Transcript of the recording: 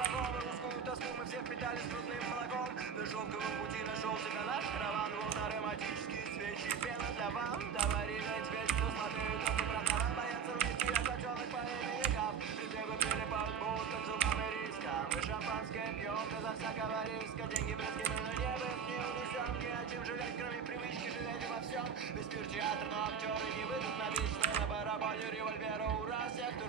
пирогом и русскую тоску мы все впитали с грудным молоком. На шелковом пути нашел тебя наш караван, волна романтические свечи, пена для ван. Довари ведь весь, кто смотрит, тот и братан. Боятся вместе осажденных по имени Гав. Прибегу перепад, будто к зубам и рискам. Мы шампанское пьем безо всякого риска. Деньги близки мы, но не быть не унесем. Не о чем жалеть, кроме привычки жалеть во всем. Весь мир театр, но актеры не выйдут на бич. Что на барабане револьвера, ура, сектор